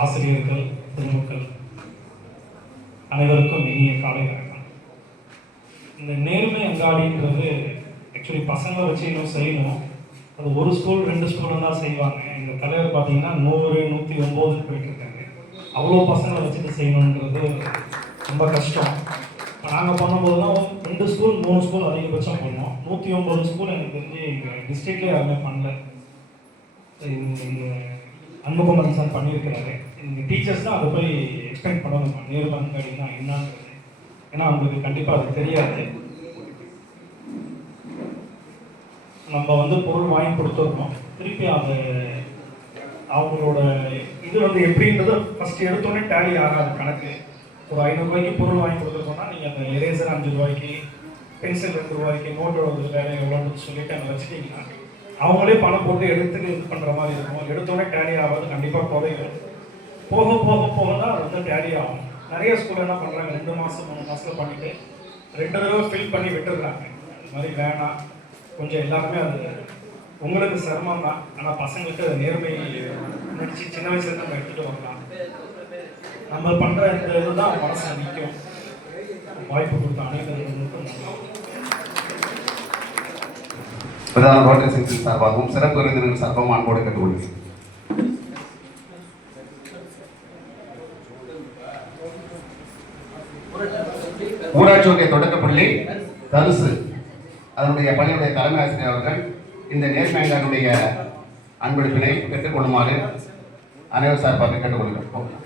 ஆசிரியர்கள், பொதுமக்கள் அனைவருக்கும் இனிய காலை வணக்கம். இந்த நேர்மை அங்காடின்றது ஆக்சுவலி பசங்களை வச்சு இன்னும் செய்யணும். அது ஒரு ஸ்கூல் 2 ஸ்கூலும் தான் செய்வாங்க. எங்கள் தலைவர் பார்த்தீங்கன்னா 100, 109 போயிட்டு இருக்காங்க. அவ்வளோ பசங்களை வச்சுட்டு செய்யணுன்றது ரொம்ப கஷ்டம். இப்போ நாங்கள் பண்ணும்போது தான் 2 ஸ்கூல் 3 ஸ்கூல் அதிகபட்சம் பண்ணோம். 109 ஸ்கூல் எனக்கு தெரிஞ்சு எங்கள் டிஸ்ட்ரிக்ட்லேயே யாருமே பண்ணல. எங்கள் அன்புகுமரன் சார் பண்ணியிருக்கிறாரு. எங்கள் டீச்சர்ஸ் தான் அதை போய் எக்ஸ்பிளைன் பண்ணணும், நேர்மை அங்காடினா என்னன்றது. ஏன்னா அவங்களுக்கு கண்டிப்பாக அது தெரியாது. நம்ம பொருள் வாங்கி கொடுத்துருக்கோம், திருப்பி அதை அவங்களோட இது எப்படின்றது ஃபஸ்ட்டு எடுத்தோடனே டேலி ஆகாது கணக்கு. ஒரு 500 ரூபாய்க்கு பொருள் வாங்கி கொடுத்துருக்கோம்னா நீங்கள் அந்த எரேசர் 5 ரூபாய்க்கு, பென்சில் 2 ரூபாய்க்கு, நோட்டோட வேலை எவ்வளோன்னு சொல்லிட்டு அங்கே வச்சுட்டிங்கன்னா அவங்களே பணம் போட்டு எடுத்துட்டு இது பண்ணுற மாதிரி இருக்கும். எடுத்தோடனே டேலி ஆகாது, கண்டிப்பாக குறையும். போக போக போக தான் அது டேலி ஆகும். நிறைய ஸ்கூலில் என்ன பண்ணுறாங்க, 2 மாதம் 3 மாதத்தில் பண்ணிவிட்டு 2 தடவை ஃபில் பண்ணி விட்டுடுறாங்க. அது மாதிரி வேணாம். கொஞ்சம் எல்லாருமே அது உங்களுக்கு சிரமம் தான், ஆனால் பசங்களுக்கு அது நேர்மை நினச்சி சின்ன வயசுல நம்ம எடுத்துகிட்டு வரலாம். நம்ம பண்ணுற இந்த இதுதான் மனசு நிற்கும். வாய்ப்பு கொடுத்த அனைவருக்கும் பிரதான ரோட்டரி செக்ஷன் சார்பாகவும் சிறப்பு விருந்தினர் சார்பாகவும் அன்போடு கேட்டுக்கொள்கிறேன். ஊராட்சி ஒன்றிய தொடக்கப்பள்ளி தருசு அதனுடைய பள்ளியுடைய தலைமை ஆசிரியர் அவர்கள் இந்த நேர்மையாளருடைய அன்பளிப்பினை பெற்றுக்கொள்ளுமாறு அனைவர் சார்பாக கேட்டுக்கொள்கிறோம்.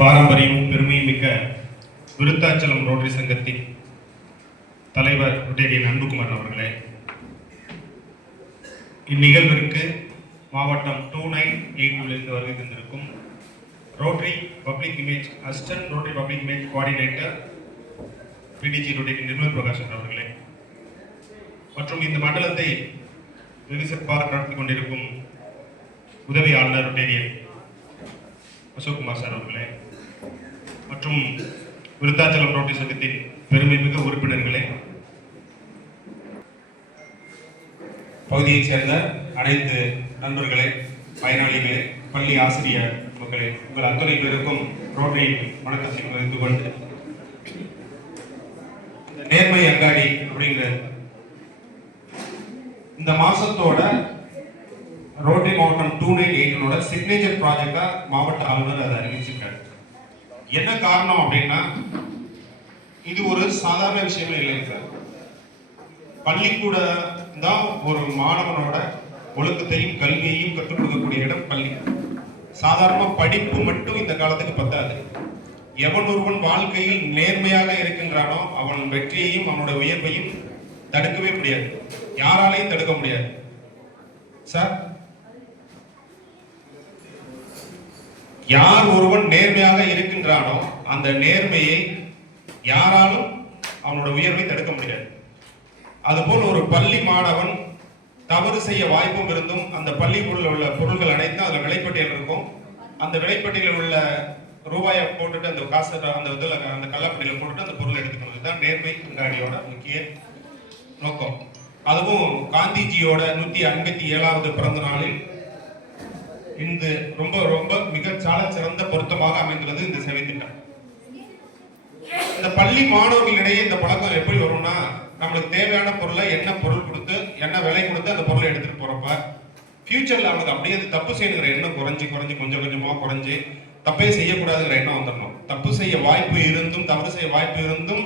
பாரம்பரியமும் பெருமையும் மிக்க விருத்தாச்சலம் ரோட்டரி சங்கத்தின் தலைவர் ரொட்டேரியன் அன்புகுமரன் அவர்களே, இந்நிகழ்விற்கு மாவட்டம் 298 வருகை தந்திருக்கும் rotary public image assistant rotary public image coordinator PDG Rotarian Nirmal Prakashan அவர்களே, மற்றும் இந்த மண்டலத்தை வெகு சிறப்பாக நடத்தி கொண்டிருக்கும் உதவி ஆளுநர் ரொட்டேரியன் அசோக்குமார் சார் அவர்களே, மற்றும் விருத்தாச்சலம் ரோட்டரி சங்கத்தின் பெருமைமிகு உறுப்பினர்களே, பகுதியைச் சேர்ந்த அனைத்து நண்பர்களே, பயனாளிகளே, பள்ளி ஆசிரியர் மக்களே, உங்கள் அத்தனை பேருக்கும் ரோட்டரி வணக்கத்தை தெரிவித்துக் கொண்டு, இந்த நேர்மை அங்காடி அப்படிங்கிற இந்த மாசத்தோட ரோட்டரி மாவட்டம் 298 சிக்னேச்சர் ப்ராஜெக்டா மாவட்ட ஆளுநர் அதை அறிவிச்சிருக்காரு. என்ன காரணம் அப்படின்னா, இது ஒரு சாதாரண விஷயமே இல்லை சார். பள்ளிக்கூட தான் ஒரு மாணவனோட ஒழுக்கத்தையும் கல்வியையும் கற்றுக் கொடுக்கக்கூடிய இடம் பள்ளி. சாதாரண படிப்பு மட்டும் இந்த காலத்துக்கு பத்தாது. எவன் ஒருவன் வாழ்க்கையில் நேர்மையாக இருக்கின்றானோ அவன் வெற்றியையும் அவனோட உயர்வையும் தடுக்கவே முடியாது, யாராலையும் தடுக்க முடியாது சார். யார் ஒருவன் நேர்மையாக இருக்கின்றானோ அந்த நேர்மையை யாராலும் அவனோட உயர்வை தடுக்க முடியாது. அதுபோல் ஒரு பள்ளி மாணவன் தவறு செய்ய வாய்ப்பும் இருந்தும் அந்த பள்ளிக்குள்ள உள்ள பொருள்கள் அனைத்தும் அதுல விலைப்பட்டியல் இருக்கும். அந்த விலைப்பட்டியலில் உள்ள ரூபாயை போட்டுட்டு அந்த காசு அந்த இதுல அந்த கள்ளப்பட்டியல போட்டுட்டு அந்த பொருளை எடுத்துக்கணும். இதுதான் நேர்மை அங்காடியோட முக்கிய நோக்கம். அதுவும் காந்திஜியோட 157வது பிறந்த நாளில் இந்த ரொம்ப ரொம்ப மிக சால சிறந்த பொருத்தமாக அமைந்துள்ளது இந்த சேவை திட்டம். இந்த பள்ளி மாணவர்களிடையே இந்த பழக்கம் எப்படி வரும்னா, நம்மளுக்கு தேவையான பொருளை என்ன பொருள் கொடுத்து என்ன விலை கொடுத்து அந்த பொருளை எடுத்துட்டு போறப்ப ஃபியூச்சர்ல அவனுக்கு அப்படியே தப்பு செய்யணுங்கிற எண்ணம் குறைஞ்சி கொஞ்சம் கொஞ்சமா குறைஞ்சி தப்பே செய்யக்கூடாதுங்கிற எண்ணம் வந்துடணும். தப்பு செய்ய வாய்ப்பு இருந்தும் தவறு செய்ய வாய்ப்பு இருந்தும்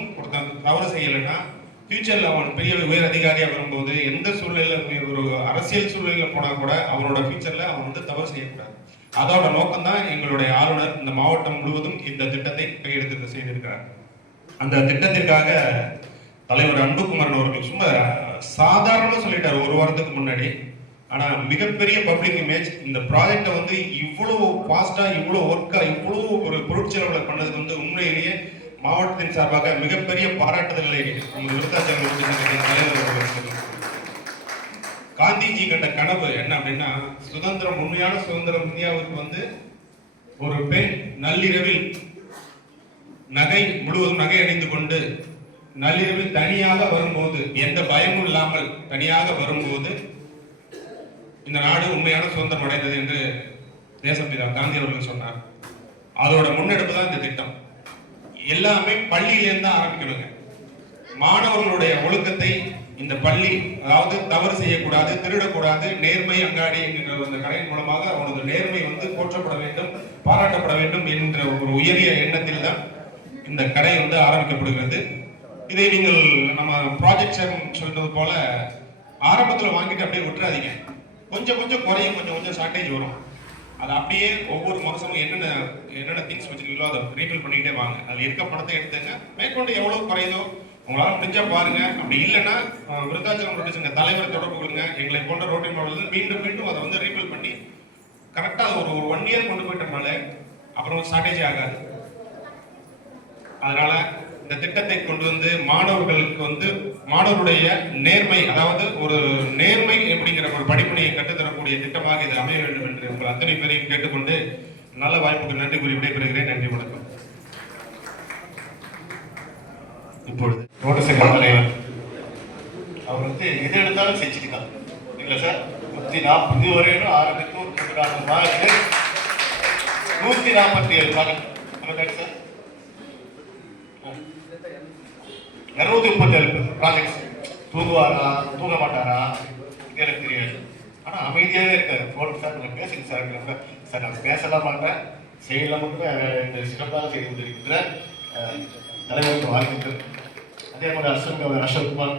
தவறு செய்யலைன்னா ஃபியூச்சர்ல அவன் பெரிய உயர் அதிகாரியா வரும்போது எந்த சூழ்நிலையில ஒரு அரசியல் சூழ்நிலையில போனா கூட அவனோட ஃபியூச்சர்ல அவன் தவறு செய்யக்கூடாது. அதோட நோக்கம் தான் எங்களுடைய ஆளுநர் இந்த மாவட்டம் முழுவதும் இந்த திட்டத்தை கையெழுத்து செய்திருக்கிறார். அந்த திட்டத்திற்காக தலைவர் அன்புகுமரன் அவர்கள் சும்மா சாதாரணமா சொல்லிட்டாரு 1 வாரத்துக்கு முன்னாடி. ஆனா மிகப்பெரிய பப்ளிக் இமேஜ் இந்த ப்ராஜெக்டை இவ்வளவு ஃபாஸ்டா இவ்வளவு ஒர்க்கா இவ்வளவு ஒரு பொருட்செலவுல பண்ணதுக்கு உண்மையிலேயே மாவட்டத்தின் சார்பாக மிகப்பெரிய பாராட்டுதல்களை விருத்தாச்சலம் தலைவர். காந்திஜி கண்ட கனவு என்ன அப்படின்னா, சுதந்திரம், உண்மையான சுதந்திரம் இந்தியாவுக்கு ஒரு பெண் நள்ளிரவில் முழுவதும் நகை அணிந்து கொண்டு நள்ளிரவில் தனியாக வரும்போது, எந்த பயமும் இல்லாமல் தனியாக வரும்போது இந்த நாடு உண்மையான சுதந்திரம் அடைந்தது என்று தேசப்பிதா காந்தி அவர்கள் சொன்னார். அதோட முன்னெடுப்பு தான் இந்த திட்டம். எல்லாமே பள்ளியிலேருந்து தான் ஆரம்பிக்கணுங்க. மாணவர்களுடைய ஒழுக்கத்தை இந்த பள்ளி, அதாவது தவறு செய்யக்கூடாது, திருடக்கூடாது, நேர்மை அங்காடி என்கின்ற அந்த கடையின் மூலமாக அவனது நேர்மை போற்றப்பட வேண்டும், பாராட்டப்பட வேண்டும் என்ற ஒரு உயரிய எண்ணத்தில் தான் இந்த கடை ஆரம்பிக்கப்படுகிறது. இதை நீங்கள் நம்ம ப்ராஜெக்ட் சொல்றது போல ஆரம்பத்தில் வாங்கிட்டு அப்படியே விட்டுறாதீங்க. கொஞ்சம் கொஞ்சம் குறையும், கொஞ்சம் கொஞ்சம் ஷார்டேஜ் வரும். அது அப்படியே ஒவ்வொரு மாதமும் என்னென்ன திங்ஸ் வச்சிருக்கீங்களோ அதை ரீஃபில் பண்ணிக்கிட்டே வாங்க. அதில் இருக்க பணத்தை எடுத்துங்க. மேற்கொண்டு எவ்வளோ குறையுதோ உங்களால் முடிஞ்சா பாருங்க. அப்படி இல்லைன்னா விருத்தாச்சலம் ரோட்டரி தலைவர் தொடர்பு கொள்ளுங்க. எங்களை போன்ற ரோட்டரி மாடல் மீண்டும் மீண்டும் அதை ரீஃபில் பண்ணி கரெக்டாக ஒரு 1 இயர் கொண்டு போயிட்டோம்னால அப்புறம் ஷார்டேஜ் ஆகாது. அதனால இந்த திட்டத்தை கொண்டு மாணவர்களுக்கு மாணவருடைய நேர்மை, அதாவது ஒரு நேர்மை அப்படிங்கிற ஒரு படிப்பினையை கற்றுத்தரக்கூடிய திட்டமாக இது அமைய வேண்டும் என்று உங்கள் அத்தனை பேரையும் கேட்டுக்கொண்டு நல்ல வாய்ப்புக்கு நன்றி கூறி விடைபெறுகிறேன். நன்றி, வணக்கம். இப்பொழுது ரோட்டரி சங்க தலைவர் அவர் எது எடுத்தாலும் செஞ்சுக்கலாம் இல்லை சார். 140 வரையிலும் ஆரம்பித்து ஒரு 34 மாதத்தில் 147 ப்ராஜெக்ட் சார், 237 ப்ராஜெக்ட்ஸ். தூங்குவாரா தூங்க மாட்டாரா இது எனக்கு தெரியாது. ஆனால் அமைதியாகவே இருக்காரு. ஃபோன் சார் நம்ம பேசுங்க சார். சார் நான் பேசலாம் மாட்டேன், செய்யலாம் மட்டும் இந்த சிறப்பாக செய்து கொண்டிருக்கின்ற தலைவருக்கு வாழ்த்துக்கள். அதே மாதிரி அசோக்குமார்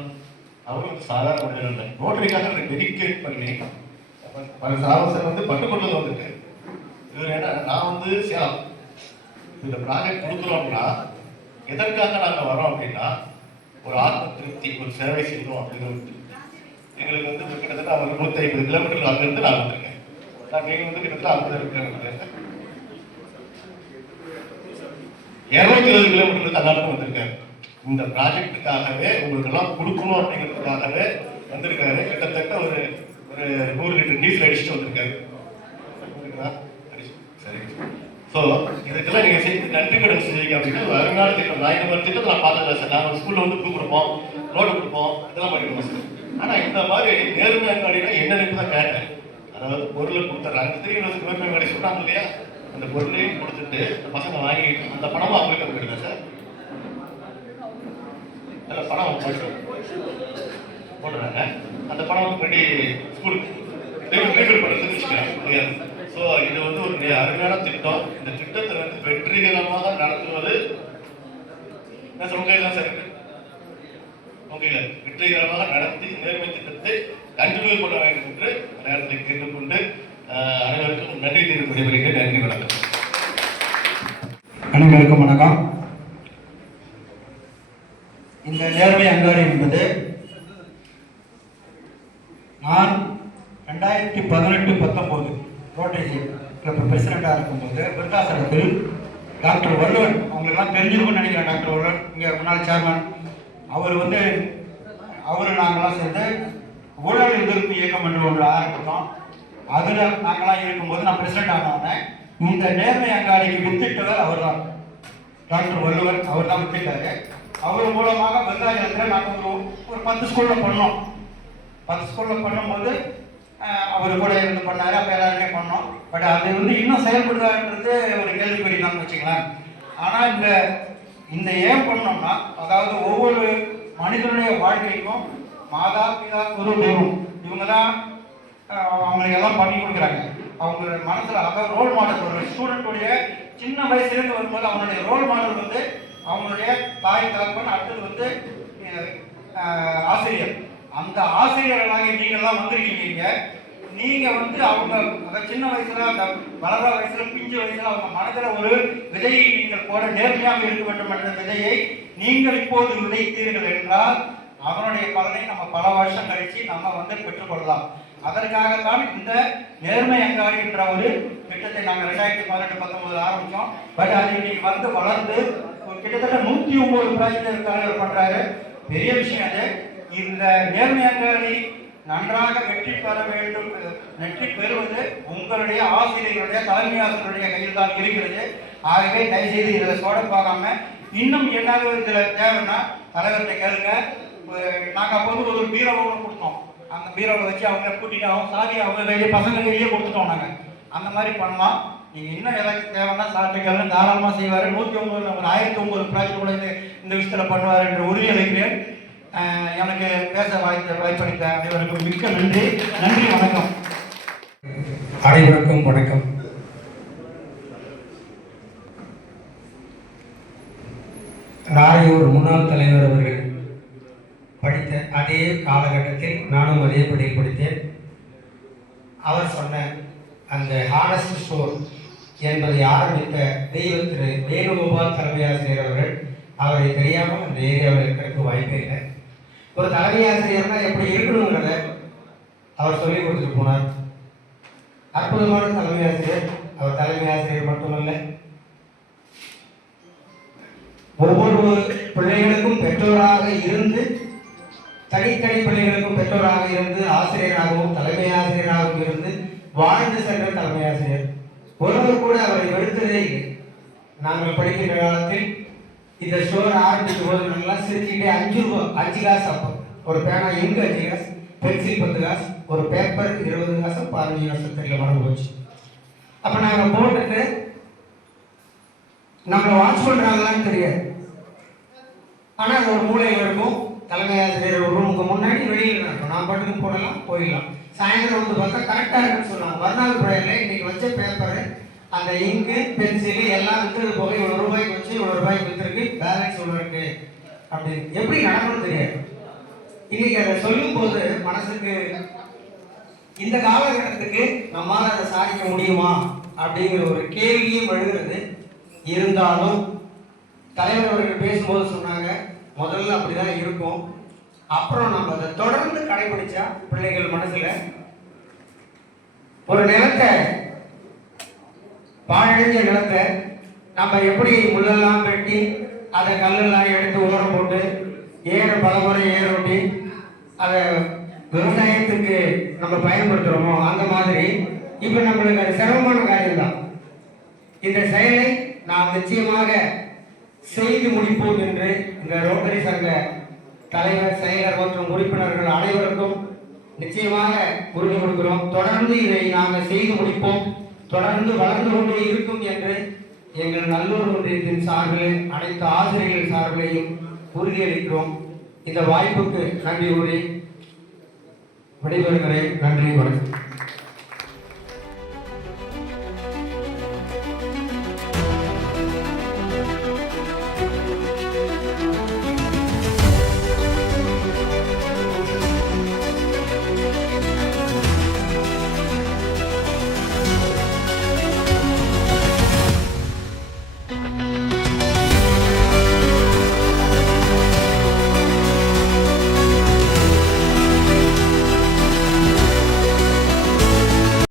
அவரும் சாதாரண மனிதர் இல்லை. ரோட்டரிக்காக டெடிகேட் பண்ணி பல சாவசர் பட்டுக்கொண்டது வந்துட்டு இவர் ஏன்னா நான் சேலம் இந்த ப்ராஜெக்ட் கொடுக்குறோம்னா எதற்காக நாங்கள் வரோம் அப்படின்னா ஒரு ஆத்ம திருப்தி, ஒரு சேவை செய்யணும் அப்படிங்கிறது. எங்களுக்கு கிட்டத்தட்ட அவர் 150 கிலோமீட்டர் அங்கிருந்து நான் வந்திருக்கேன். நான் நீங்கள் கிட்டத்தட்ட 50 கிலோமீட்டர் 220 கிலோமீட்டர் தமிழ்நாட்டுக்கு வந்திருக்காரு. இந்த ப்ராஜெக்டுக்காகவே உங்களுக்கு எல்லாம் கொடுக்கணும் அப்படிங்கிறதுக்காகவே வந்திருக்காரு. கிட்டத்தட்ட ஒரு 100 லிட்டர் டீசல் அடிச்சுட்டு வந்திருக்காரு. சரி, ஸோ இதுக்கெல்லாம் நீங்கள் செய்து நன்றி கடன் செஞ்சீங்க அப்படின்னா வருங்கால திட்டம். நான் இந்த மாதிரி திட்டத்தை நான் பார்த்ததில்ல சார். நாங்கள் ஸ்கூலில் பூ கொடுப்போம், ரோடு கொடுப்போம், இதெல்லாம் பண்ணிடுவோம் சார். ஆனால் இந்த மாதிரி நேர்மை அங்காடினா என்னன்னு தான் கேட்டேன். அதாவது பொருளை கொடுத்துட்றாங்க. 3 வருஷத்துக்கு நேர்மை அங்காடி சொல்கிறாங்க இல்லையா, அந்த பொருளையும் கொடுத்துட்டு பசங்க வாங்கிட்டு அந்த பணமும் அவங்களுக்கு போயிடுதா சார். அதில் பணம் போடுறாங்க. அந்த பணம் முன்னாடி ஸ்கூலுக்கு ரீஃபில் பண்ணுறதுன்னு வச்சுக்கிறேன். ஸோ இது ஒரு அருமையான திட்டம். இந்த திட்டத்தை வெற்றிகரமாக நடத்துவது உங்க கையில் தான் சார் இருக்கு. உங்க கையில் வெற்றிகரமாக நடத்தி நேர்மை திட்டத்தை கண்டினியூ பண்ண வேண்டும் என்று நேரத்தில் கேட்டுக்கொண்டு அனைவருக்கும் நன்றி தெரிவித்து விடைபெறுகிறேன். நன்றி, வணக்கம். அனைவருக்கும் வணக்கம். இந்த நேர்மை அங்காடி என்பது நான் 2018-19 ரோட்டரி கிளப் பிரசிடெண்டாக இருக்கும்போது விருத்தாசலத்தில் டாக்டர் வள்ளுவன், அவங்களுக்கெல்லாம் தெரிஞ்சிருக்கும்னு நினைக்கிறேன். டாக்டர் வள்ளுவன் இங்கே முன்னாள் சேர்மன். அவர் நாங்களாம் சேர்ந்து ஊழல் எதிர்ப்பு இயக்கம் என்று ஒன்று ஆரம்பித்தோம். அதில் நாங்களாம் இருக்கும்போது நான் பிரசிடெண்ட் ஆனோடனே இந்த நேர்மை அங்காடிக்கு வித்திட்டவர் அவர் தான், டாக்டர் வள்ளுவன். அவர் தான் வித்திட்டாரு. அவர் மூலமாக விருத்தாச்சலத்தில் நாங்கள் ஒரு 10 ஸ்கூலில் பண்ணோம். 10 ஸ்கூலில் பண்ணும்போது அவர் கூட இருந்து பண்ணார். அப்போ எல்லாருமே பண்ணோம். பட் அது இன்னும் செயல்படுதான்றது ஒரு கேள்விக்குறி தான் வச்சுக்கலாம். ஆனால் இந்த ஏன் பண்ணோம்னா, அதாவது ஒவ்வொரு மனிதனுடைய வாழ்க்கைக்கும் மாதா பிதா குரு தெய்வம் இவங்க தான் அவங்களுக்கு எல்லாம் பண்ணி கொடுக்குறாங்க. அவங்க மனசில் அதாவது ரோல் மாடல். ஒரு ஸ்டூடெண்ட்டுடைய சின்ன வயசுலேருந்து வரும்போது அவனுடைய ரோல் மாடல் அவங்களுடைய தாய் தகப்பன், அடுத்தது ஆசிரியர். அந்த ஆசிரியர்களாக நீங்கள்லாம் வந்திருக்கீங்க. நீங்கள் அவங்க சின்ன வயசுல அந்த வளர்ற வயசுல பிஞ்சு வயசுல அவங்க மனதில் ஒரு விதையை நீங்கள் போட நேர்மையாக இருக்க வேண்டும் என்ற விதையை நீங்கள் இப்போது விதைத்தீர்கள் என்றால் அவனுடைய பலனை நம்ம பல வருஷம் கழிச்சு நம்ம பெற்றுக்கொள்ளலாம். அதற்காகத்தான் இந்த நேர்மை அங்காடி என்ற ஒரு திட்டத்தை நாங்கள் 2018-19 ஆரம்பித்தோம். பட் அது இன்னைக்கு வளர்ந்து கிட்டத்தட்ட 109 ப்ராஜெக்ட் தலைவர் பண்றாரு. பெரிய விஷயம் அது. இந்த நேர்மை அங்காடி நன்றாக வெற்றி பெற வேண்டும். வெற்றி பெறுவது உங்களுடைய ஆசிரியர்களுடைய தலைமை ஆசிரியருடைய கையில் தான் இருக்கிறது. ஆகவே தயவுசெய்து இதில் சோட பார்க்காம இன்னும் என்னது இதில் தேவைன்னா தலைவர்கிட்ட கேளுங்க. நாங்கள் அப்போது ஒரு பீரோவை கொடுத்தோம். அந்த பீரோவை வச்சு அவங்க கூட்டிட்டு அவங்க சாதி அவங்க கையிலே பசங்க கையிலேயே கொடுத்துட்டோம். நாங்கள் அந்த மாதிரி பண்ணலாம். நீங்கள் இன்னும் எதாவது தேவைன்னா சாப்பிட்டுக்கலாம், தாராளமாக செய்வார். 109 நம்பர் 1009 ப்ராஜெக்ட் கூட இந்த விஷயத்தில் பண்ணுவார் என்று உறுதியளிக்கிறேன். எனக்கு பேச வாய்ப்பளித்த அனைவருக்கும் மிக்க நன்றி. நன்றி, வணக்கம். அனைவருக்கும் வணக்கம். நாரையூர் முன்னாள் தலைவர் அவர்கள் படித்த அதே காலகட்டத்தில் நானும் அதே பள்ளியில் படித்தேன். அவர் சொன்ன அந்த ஹானஸ்ட் ஸ்டோர் என்பதை ஆரம்பித்த தெய்வ திரு வேணுகோபால் தலைமை ஆசிரியர் அவர்கள். அவரை தெரியாமல் அந்த ஏரியாவில் இருக்கிறதுக்கு வாய்ப்பே இல்லை. ஒரு தலைமை ஆசிரியர்னா எப்படி இருக்கணுங்கிறத அவர் சொல்லிக் கொடுத்துட்டு போனார். அற்புதமான தலைமை ஆசிரியர். அவர் தலைமை ஆசிரியர் மட்டுமல்ல, ஒவ்வொரு பிள்ளைகளுக்கும் பெற்றோராக இருந்து, தனித்தனி பிள்ளைகளுக்கும் பெற்றோராக இருந்து, ஆசிரியராகவும் தலைமை ஆசிரியராகவும் இருந்து வாழ்ந்து சென்ற தலைமை ஆசிரியர். ஒருவர் கூட அவரை வெறுத்ததே இல்லை. நாங்கள் படிக்கின்ற காலத்தில் இந்த ஸ்டோர் ஆரம்பிக்கும் போது நல்லா சிரிச்சுக்கிட்டே 5 ரூபா 5 காசு. அப்போ ஒரு பேனா இங்கு 5 காசு, பென்சில் 10 காசு, ஒரு பேப்பர் 20 காசு, 15 காசு தெரியல, மறந்து போச்சு. அப்போ நாங்கள் போட்டுட்டு நம்மளை வாட்ச் பண்ணுறாங்களான்னு தெரியாது. ஆனால் அது ஒரு மூலையில் இருக்கும். தலைமை ஆசிரியர் ஒரு ரூமுக்கு முன்னாடி வெளியில் இருக்கும். நான் பாட்டுக்கு போடலாம், போயிடலாம். சாயந்தரம் வந்து பார்த்தா கரெக்டாக இருக்குன்னு சொன்னாங்க. மறுநாள் புழையில இன்னைக்கு வச்ச பேப்பரு, அந்த இங்கு, பென்சிலு எல்லாம் விற்றது போக இவ்வளோ ரூபாய்க்கு வச்சு இவ்வளோ ரூபாய்க்கு விற்றுருக்கு, பேலன்ஸ் இவ்வளோ இருக்கு அப்படின்னு எப்படி நடக்கணும்னு தெரியாது. இன்னைக்கு அதை சொல்லும் போது மனசுக்கு இந்த காலகட்டத்துக்கு நம்மால் அதை சாதிக்க முடியுமா அப்படிங்கிற ஒரு கேள்வியும் எழுகிறது. இருந்தாலும் தலைவர் அவர்கள் பேசும்போது சொன்னாங்க, முதல்ல அப்படிதான் இருக்கும், அப்புறம் நம்ம அதை தொடர்ந்து கடைபிடிச்சா பிள்ளைகள் மனசுல ஒரு நிலத்தை, பாழடைஞ்ச நிலத்தை நம்ம எப்படி முள்ளெல்லாம் வெட்டி அதை கல்லெல்லாம் எடுத்து உரம் போட்டு பலமுறை ஏறோட்டி அதை விவசாயத்துக்கு நம்ம பயன்படுத்துகிறோமோ அந்த மாதிரி இப்போ நம்மளுக்கு அது சிரமமான காரியம்தான். இந்த செயலை நாம் நிச்சயமாக செய்து முடிப்போம் என்று இந்த ரோட்டரி சங்க தலைவர், செயலர் மற்றும் உறுப்பினர்கள் அனைவருக்கும் நிச்சயமாக உறுதி கொடுக்கிறோம். தொடர்ந்து இதை நாங்கள் செய்து முடிப்போம், தொடர்ந்து வளர்ந்து கொண்டே இருக்கும் என்று எங்கள் நல்லூர் ஒன்றியத்தின் சார்பில் அனைத்து ஆசிரியர்கள் சார்பிலையும் உறுதியளிக்கிறோம். இந்த வாய்ப்புக்கு நன்றி கூறி விடைபெறுகிறேன். நன்றி, வணக்கம்.